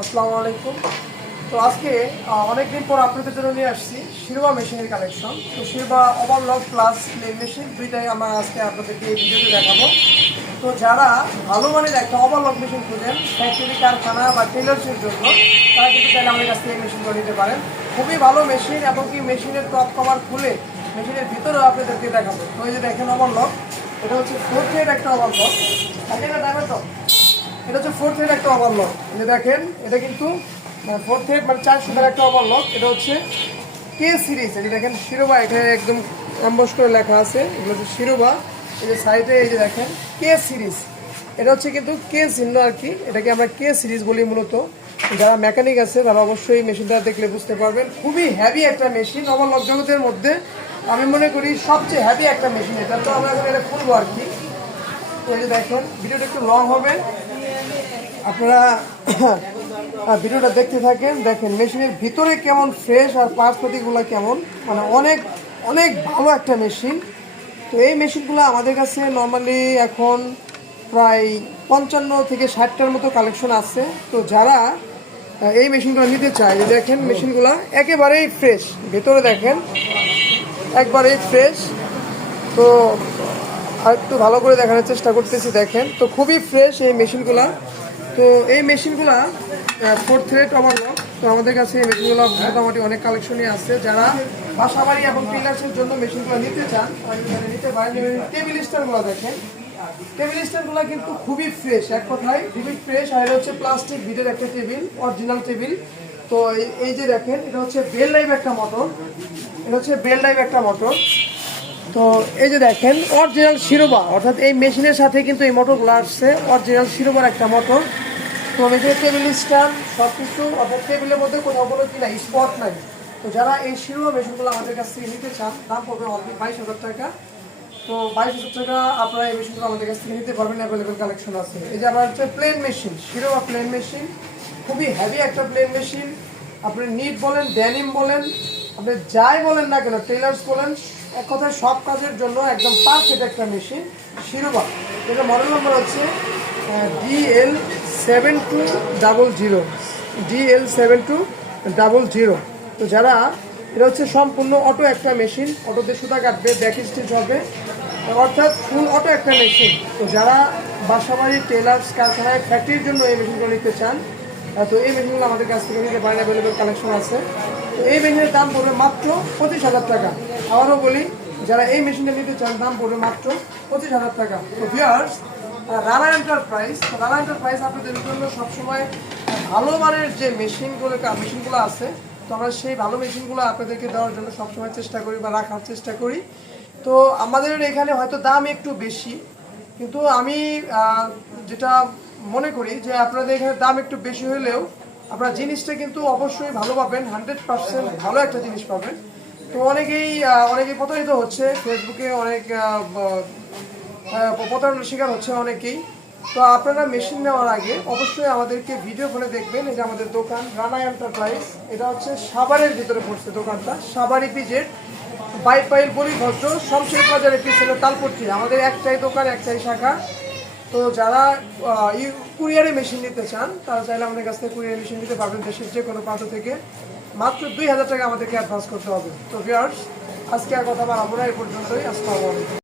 আসসালামু আলাইকুম। তো আজকে অনেকদিন পর আপনাদের জন্য নিয়ে আসছি শিরবা মেশিনের কালেকশন। তো শিরবা ওভারলক প্লাস মেশিন, দুইটাই আমরা আজকে আপনাদেরকে এই ভিডিওতে দেখাবো। তো যারা ভালো মানের একটা ওভারলক মেশিন খুঁজেন ফ্যাক্টরি কারখানা বা টেলার্সের জন্য, তারা কিন্তু চাইলে আমাদের কাছ থেকে এই মেশিনগুলো নিতে পারেন। খুবই ভালো মেশিন এবং কি মেশিনের টপ কভার খুলে মেশিনের ভিতরেও আপনাদেরকে দেখাবো। তো এই যে দেখেন ওভারলক এটা হচ্ছে ফোর একটা ওভারলক এটা ডায়মন্ড এটা হচ্ছে ফোর থ্রেড একটা ওভারলক যে দেখেন, এটা কিন্তু ফোর থ্রেড মানে চার সুতার একটা ওভারলক এটা হচ্ছে কে সিরিজ যে দেখেন, শিরোবা এখানে একদম অম্বস করে লেখা আছে। এগুলো হচ্ছে শিরোবা। এই যে সাইডে এই যে দেখেন কে সিরিজ এটা হচ্ছে কিন্তু কে চিহ্ন আর কি। এটাকে আমরা কে সিরিজ বলি মূলত। যারা মেকানিক আছে, তারা অবশ্যই মেশিনটা দেখলে বুঝতে পারবেন। খুবই হ্যাভি একটা মেশিন ওভারলক জগতের মধ্যে। আমি মনে করি সবচেয়ে হ্যাভি একটা মেশিন এটা। তো আমরা এখন এটা খুলবো আর কি। এই যে দেখেন ভিডিওটা একটু লং হবে। আপনারা ভিডিওটা দেখতে থাকেন, দেখেন, মেশিনের ভিতরে কেমন ফ্রেশ আর পার্টসপাতিগুলো কেমন। মানে অনেক অনেক ভালো একটা মেশিন। তো এই মেশিনগুলো আমাদের কাছে নর্মালি এখন প্রায় পঞ্চান্ন থেকে ষাটটার মতো কালেকশন আছে। তো যারা এই মেশিনগুলো নিতে চায় দেখেন মেশিনগুলো একেবারেই ফ্রেশ ভেতরে দেখেন, একবারেই ফ্রেশ তো আর একটু ভালো করে দেখানোর চেষ্টা করতেছি, দেখেন। তো খুবই ফ্রেশ এই মেশিনগুলা। তো এই মেশিনগুলা ফোর থ্রেড ওভারলক তো আমাদের কাছে এই মেশিনগুলো মোটামুটি অনেক কালেকশনই আছে। যারা বাসাবাড়ি এবং পিলার্সের জন্য মেশিনগুলো নিতে চান নিতে পারেন। টেবিল স্ট্যান্ডগুলো দেখেন। টেবিল স্ট্যান্ডগুলো কিন্তু খুবই ফ্রেশ এক কথায় খুবই ফ্রেশ আর এটা হচ্ছে প্লাস্টিক ভিটের একটা টেবিল অরিজিনাল টেবিল তো এই যে দেখেন, এটা হচ্ছে বেল লাইভ একটা মোটর এটা হচ্ছে বেল লাইভ একটা মোটর তো এই যে দেখেন অরিজিনাল শিরোবা অর্থাৎ এই মেশিনের সাথে কিন্তু এই মোটরগুলো আসছে। অরিজিনাল শিরোবার একটা মোটর তো মেশিনের টেবিল স্ট্যান্ড সব কিছু অর্থাৎ টেবিলের মধ্যে কোথাও কোনো কি নাই স্পট নাই। তো যারা এই শিরোবা মেশিনগুলো আমাদের কাছ থেকে নিতে চান, দাম পড়বে অনলি বাইশ হাজার টাকা। তো বাইশ হাজার টাকা আপনারা এই মেশিনগুলো আমাদের কাছ থেকে নিতে পারবেন অ্যাভেলেবেল কালেকশন আছে। এই যে আবার হচ্ছে প্লেন মেশিন শিরোবা প্লেন মেশিন খুবই হেভি একটা প্লেন মেশিন আপনি নিট বলেন ড্যানিম বলেন, আপনি যাই বলেন না কেন টেলার্স বলেন, এক কথায় সব কাজের জন্য একদম পারফেক্ট একটা মেশিন শিরোবা এটা মডেল নম্বর হচ্ছে DL seven two double zero DL seven two double zero তো যারা, এটা হচ্ছে সম্পূর্ণ অটো একটা মেশিন, অটোতে সুতা কাটবে ব্যাক স্টিচ হবে অর্থাৎ ফুল অটো একটা মেশিন। তো যারা বাসাবাড়ি টেলার্স কারখানায় ফ্যাক্টরির জন্য এই মেশিনগুলো নিতে চান তো এই মেশিনগুলো আমাদের কাছ থেকে নিতে পারেন অ্যাভেলেবেল কালেকশন আছে। তো এই মেশিনের দাম পড়বে মাত্র পঁচিশ হাজার টাকা। আবারও বলি, যারা এই মেশিনটা নিতে চান, দাম পড়বে মাত্র পঁচিশ হাজার টাকা। তো ভিয়ার্স রানা এন্টারপ্রাইজ রানা এন্টারপ্রাইজ আপনাদের জন্য সবসময় ভালো মানের যে মেশিনগুলো মেশিনগুলো আছে, তো আমরা সেই ভালো মেশিনগুলো আপনাদেরকে দেওয়ার জন্য সবসময় চেষ্টা করি বা রাখার চেষ্টা করি। তো আমাদের এখানে হয়তো দাম একটু বেশি, কিন্তু আমি যেটা মনে করি যে আপনাদের এখানে দাম একটু বেশি হলেও আপনারা জিনিসটা কিন্তু অবশ্যই ভালো পাবেন, হান্ড্রেড পার্সেন্ট ভালো একটা জিনিস পাবেন। তো অনেকেই অনেকেই প্রতারিত হচ্ছে, ফেসবুকে অনেক প্রতারণার শিকার হচ্ছে অনেকেই। তো আপনারা মেশিন নেওয়ার আগে অবশ্যই আমাদেরকে ভিডিও ফোনে দেখবেন। এই যে আমাদের দোকান, রানা এন্টারপ্রাইজ এটা হচ্ছে সাভারের ভিতরে পড়ছে দোকানটা। সাভার ইপিজেড বাইপাইল বলিভদ্র শমশের বাজারের পিছনে তালপট্টি। আমাদের একটাই দোকান, একটাই শাখা। তো যারা কুরিয়ারে মেশিন নিতে চান, তারা চাইলে আমাদের কাছ থেকে কুরিয়ারে মেশিন নিতে পারবেন দেশের যে কোনো প্রান্ত থেকে। মাত্র দুই হাজার টাকা আমাদেরকে অ্যাডভান্স করতে হবে। তো ভিউয়ার্স আজকে আর কথা বাড়াবো না, এই পর্যন্তই। আসসালামু আলাইকুম।